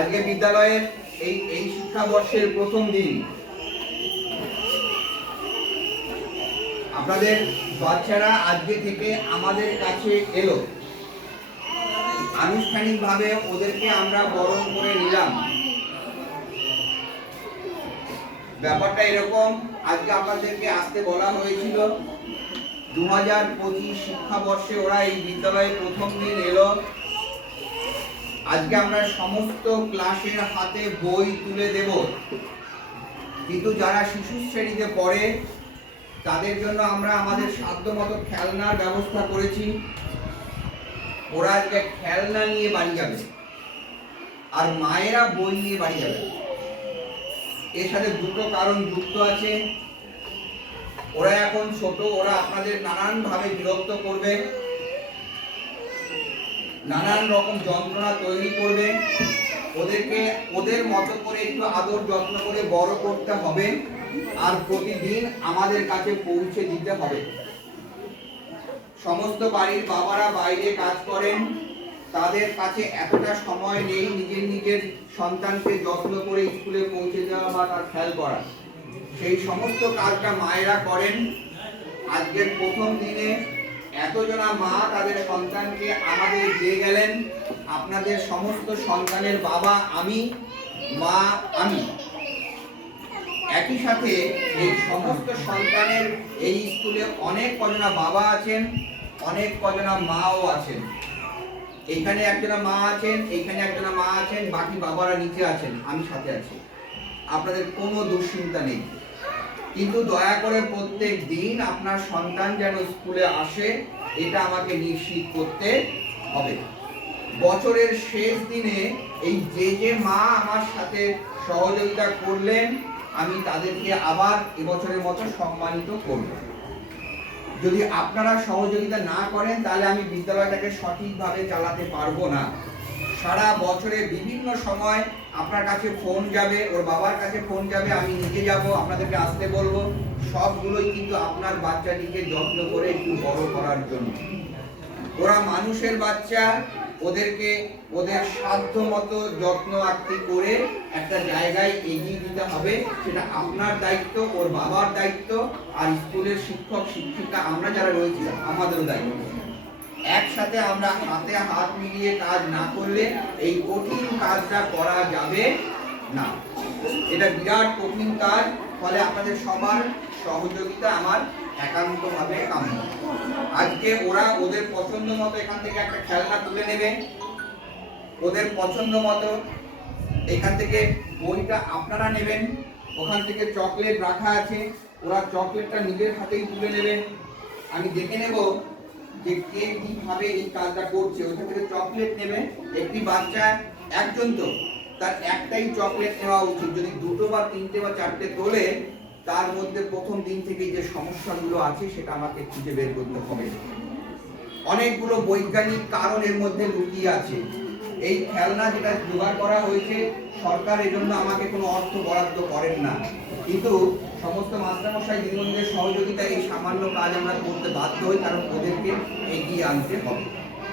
আজকে বিদ্যালয়ের এই শিক্ষাবর্ষের প্রথম দিন। আপনাদের বাচ্চারা আজকে থেকে আমাদের কাছে এলো, আনুষ্ঠানিকভাবে ওদেরকে আমরা বরণ করে নিলাম। ব্যাপারটা এরকম, আজকে আপনাদেরকে আসতে বলা হয়েছিল। 2025 শিক্ষাবর্ষে ওরা এই বিদ্যালয়ে প্রথম দিন এলো। আজকে আমরা সমস্ত ক্লাসের হাতে বই তুলে দেব, কিন্তু যারা শিশু শ্রেণীতে পড়ে তাদের জন্য আমরা আমাদের সাধ্যমতো খেলনার ব্যবস্থা করেছি। ওরা আজকে খেলনা নিয়ে বাড়ি যাবে, আর মায়েরা বই নিয়ে বাড়ি যাবে। এর সাথে দুটো কারণ যুক্ত আছে। ওরা এখন ছোট, ওরা আপনাদের নানান ভাবে বিরক্ত করবে, নানান রকম যন্ত্রণা তৈরি করবে। ওদেরকে ওদের মতো করে একটু আদর যত্ন করে বড় করতে হবে, আর প্রতিদিন আমাদের কাছে পৌঁছে দিতে হবে। সমস্ত বাড়ির বাবারা বাইরে কাজ করেন, তাদের কাছে এতটা সময় নেই নিজের নিজের সন্তানকে যত্ন করে স্কুলে পৌঁছে দেওয়া বা তার খেয়াল করা। সেই সমস্ত কাজটা মায়েরা করেন। আজকের প্রথম দিনে এতজনা মা তাদের সন্তানকে আমাদের দিয়ে গেলেন। আপনাদের সমস্ত সন্তানের বাবা আমি, মা আমি। একই সাথে এই সমস্ত সন্তানের এই স্কুলে অনেক কজনা বাবা আছেন, অনেক কজনা মাও আছেন। এইখানে একজনা মা আছেন, এইখানে একজনা মা আছেন, বাকি বাবারা নিচে আছেন, আমি সাথে আছি। আপনাদের কোনো দুশ্চিন্তা নেই, কিন্তু দয়া করে প্রত্যেক দিন আপনার সন্তান যেন স্কুলে আসে এটা আমাকে নিশ্চিত করতে হবে। বছরের শেষ দিনে এই যে মা আমার সাথে সহযোগিতা করলেন, আমি তাদেরকে আবার এবছরের মতো সম্মানিত করব। যদি আপনারা সহযোগিতা না করেন তাহলে আমি বিদ্যালয়টাকে সঠিকভাবে চালাতে পারবো না। সারা বছরে বিভিন্ন সময় আপনার কাছে ফোন যাবে, ওর বাবার কাছে ফোন যাবে, আমি নিজে যাব, আপনাদেরকে আসতে বলবো। সবগুলোই কিন্তু আপনার বাচ্চাটিকে যত্ন করে একটু বড় করার জন্য। ওরা মানুষের বাচ্চা, ওদেরকে ওদের সাধ্য মতো যত্ন আত্তি করে একটা জায়গায় এগিয়ে দিতে হবে। সেটা আপনার দায়িত্ব, ওর বাবার দায়িত্ব, আর স্কুলের শিক্ষক শিক্ষিকা আমরা যারা রয়েছি আমাদেরও দায়িত্ব। একসাথে আমরা হাতে হাত মিলিয়ে কাজ না করলে এই কঠিন কাজটা করা যাবে না। এটা বিরাট কঠিন কাজ, ফলে আপনাদের সবার সহযোগিতা আমার একান্তভাবে কাম্য। আজকে ওরা ওদের পছন্দ মতো এখান থেকে একটা খেলনা তুলে নেবে, ওদের পছন্দ মতো এখান থেকে বইটা আপনারা নেবেন। ওখান থেকে চকলেট রাখা আছে, ওরা চকলেটটা নিজের হাতেই তুলে নেবে। আমি দেখে নেব যে কে কিভাবে এই কাজটা করছে। ওখান থেকে চকলেট নেবে। একটি বাচ্চা একজন, তো তার একটাই চকলেট নেওয়া উচিত। যদি দুটো বা তিনটে বা চারটে তোলে, তার মধ্যে প্রথম দিন থেকে যে সমস্যাগুলো আছে সেটা আমাকে খুঁজে বের করতে হবে। অনেকগুলো বৈজ্ঞানিক কারণ এর মধ্যে লুকিয়ে আছে। এই খেলনা যেটা জোগাড় করা হয়েছে, সরকার এর জন্য আমাকে কোনো অর্থ বরাদ্দ করেন না, কিন্তু সমস্ত মাস্টারমশাই দিদিমণিদের সহযোগিতায় এই সামান্য কাজ আমরা করতে বাধ্য হই, কারণ ওদেরকে এগিয়ে আনতে হবে।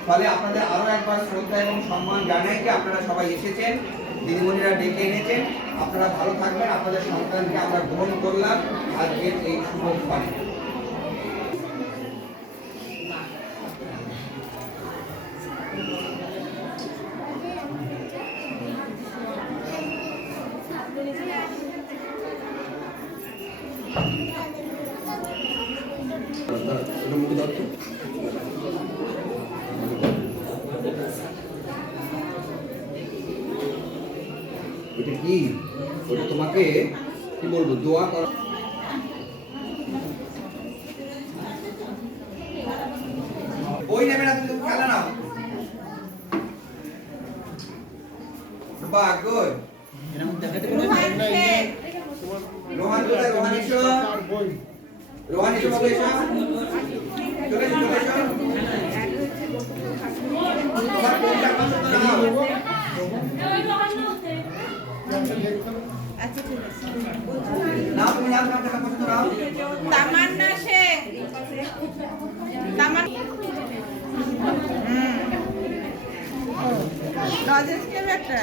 ফলে আপনাদের আরো একবার শ্রদ্ধা এবং সম্মান জানাই যে আপনারা সবাই এসেছেন, দিদিমণিরা ডেকে এনেছেন। আপনারা ভালো থাকবেন। আপনাদের সন্তানকে আমরা গ্রহণ করলাম আজকের এই শুভ পালনে। এটা কি, ওটা তোমাকে কি বলবো, দোয়া করা। বই নেবে না, তুমি খেলা নাও। বাহ, গুড। রোহান কোথায়? রোহান এসো, রোহান এসো, বাবু এসো, চলে এসো, চলে এসো। তোমার কোনটা পছন্দ নাও? আচ্ছা ঠিক আছে। নাও, তুমি নাও, তোমার কোনটা পছন্দ নাও? তামান্না শেখ। তামান্না। রাজেশ কে একটা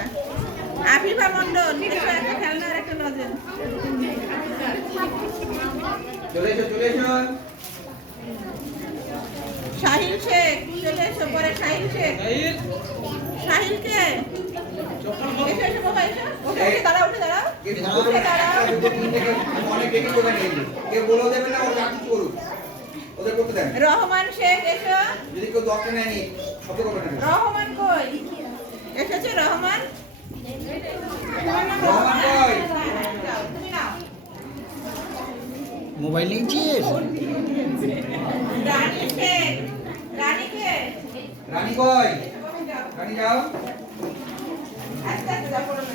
আফিফা মন্ডল এসো, একটা খেলনা আর একটা লজেন্স। চলে এসো চলে এসো। সাহিল শেখ চলে এসো, পরে সাহিল শেখ। সাহিল কে? এসো এসো বাবা এসো। উঠে দাঁড়াও, উঠে দাঁড়াও। উঠে দাঁড়াও। অনেক দেখি চলে নেই, কে বলে দেবে না ওরা কিছু করুক, ওদের করতে দেন। রহমান শেখ এসো। যদি কেউ দশটা নেয়নি শব্দ করবে না। রহমান কই? এসেছে রহমান? রহমান কই? যাও, তুমি নাও। মোবাইল নিয়েছিস? রানী শেখ। রানী কে? রানী কই? যাও। রানী যাও। আস্তে আস্তে যাও, পড়ো না।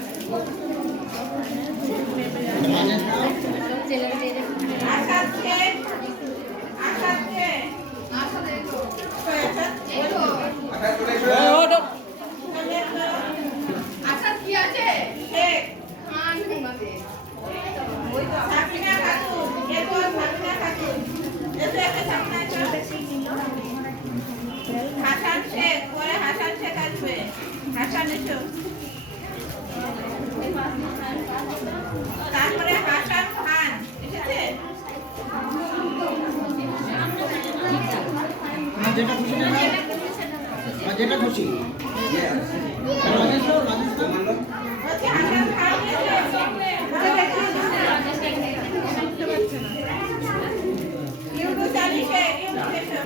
আসাদ শেখ। আসাদ কে? কই আসাদ? আচ্ছা চলে এসো। চলে এসো। আচ্ছা কি আছে শেখ। খান ঘুমাতে সাবিনা খাতুন। এরপর সাবিনা খাতুন। এসো এসো সাবিনা এসো। হাসান শেখ, পরে হাসান শেখ আসবে। হাসান এসো। তারপরে হাসান খান এসেছে। যেটা খুশি না, যেটা খুশি। Yes. রাজেশ রাও, রাজেশ রাও। রহমান লোক। বলছি হাসান খান এসো। ইউনুস আলী শেখ, ইউনুস এসো।